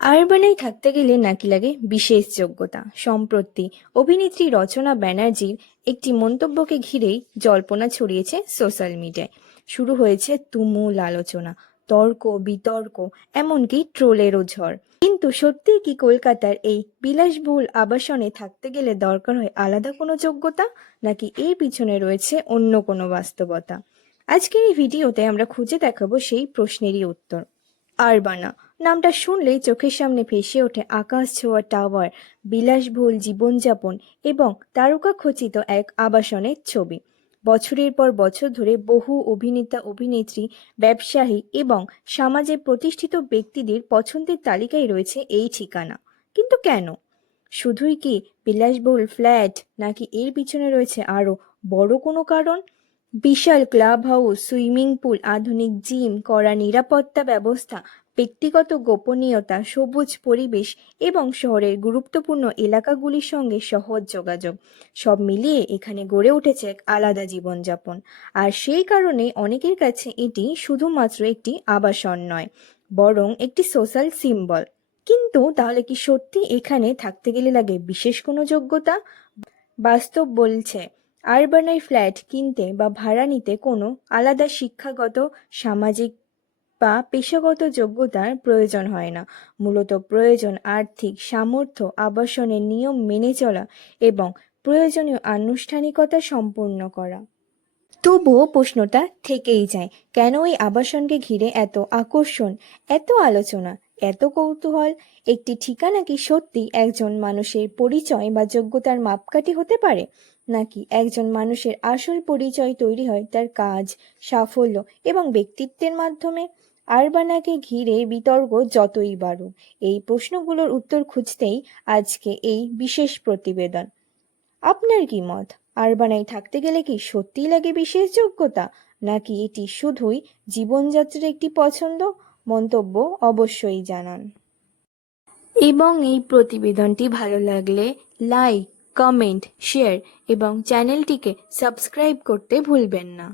আরবানেই থাকতে গেলে নাকি লাগে বিশেষ যোগ্যতা। সম্প্রতি অভিনেত্রী রচনা ব্যানার্জির একটি মন্তব্যকে ঘিরেই জল্পনা ছড়িয়েছে সোশ্যাল মিডিয়ায়। শুরু হয়েছে তুমুল আলোচনা, তর্ক বিতর্ক, এমনকি ট্রোলেরও ঝড়। কিন্তু সত্যি কি কলকাতার এই বিলাসবহুল আবাসনে থাকতে গেলে দরকার হয় আলাদা কোনো যোগ্যতা, নাকি এর পিছনে রয়েছে অন্য কোনো বাস্তবতা? আজকের এই ভিডিওতে আমরা খুঁজে দেখাবো সেই প্রশ্নেরই উত্তর। আরবানা নামটা শুনলেই চোখের সামনে ভেসে ওঠে আকাশ ছোঁয়া টাওয়ার, বিলাসবহুল জীবনযাপন এবং তারকাখচিত এক আবাসনের ছবি। বছরের পর বছর ধরে বহু অভিনেতা অভিনেত্রী, ব্যবসায়ী এবং সমাজে প্রতিষ্ঠিত ব্যক্তিদের পছন্দের তালিকায় রয়েছে এই ঠিকানা। কিন্তু কেন? শুধুই কি বিলাসবহুল ফ্ল্যাট, নাকি এর পিছনে রয়েছে আরও বড় কোনো কারণ? বিশাল ক্লাব হাউস, সুইমিং পুল, আধুনিক জিম, কড়া নিরাপত্তা ব্যবস্থা, ব্যক্তিগত গোপনীয়তা, সবুজ পরিবেশ এবং শহরের গুরুত্বপূর্ণ এলাকাগুলির সঙ্গে সহজ যোগাযোগ, সব মিলিয়ে এখানে গড়ে উঠেছে এক আলাদা জীবনযাপন। আর সেই কারণে অনেকের কাছে এটি শুধুমাত্র একটি আবাসন নয়, বরং একটি সোশ্যাল সিম্বল। কিন্তু তাহলে কি সত্যি এখানে থাকতে গেলে লাগে বিশেষ কোনো যোগ্যতা? বাস্তব বলছে আরবানায় ফ্ল্যাট কিনতে বা ভাড়া নিতে কোনো আলাদা শিক্ষাগত, সামাজিক বা পেশাগত যোগ্যতার প্রয়োজন হয় না। মূলত প্রয়োজন আর্থিক সামর্থ্য, আবাসনের নিয়ম মেনে চলা এবং প্রয়োজনীয় আনুষ্ঠানিকতা সম্পূর্ণ করা। তবুও প্রশ্নটা থেকেই যায়, কেন এই আবাসনকে ঘিরে এত আকর্ষণ, এত আলোচনা, এত কৌতূহল? একটি ঠিকানা কি সত্যি একজন মানুষের পরিচয় বা যোগ্যতার মাপকাঠি হতে পারে, নাকি একজন মানুষের আসল পরিচয় তৈরি হয় তার কাজ, সাফল্য এবং ব্যক্তিত্বের মাধ্যমে? আরবানাকে ঘিরে বিতর্ক যতই বাড়ুক, এই প্রশ্নগুলোর উত্তর খুঁজতেই আজকে এই বিশেষ প্রতিবেদন। আপনার কি মত? আরবানায় থাকতে গেলে কি সত্যিই লাগে বিশেষ যোগ্যতা, নাকি এটি শুধুই জীবনযাত্রার একটি পছন্দ? মন্তব্য অবশ্যই জানান। এবং এই প্রতিবেদনটি ভালো লাগলে লাইক, কমেন্ট, শেয়ার এবং চ্যানেলটিকে সাবস্ক্রাইব করতে ভুলবেন না।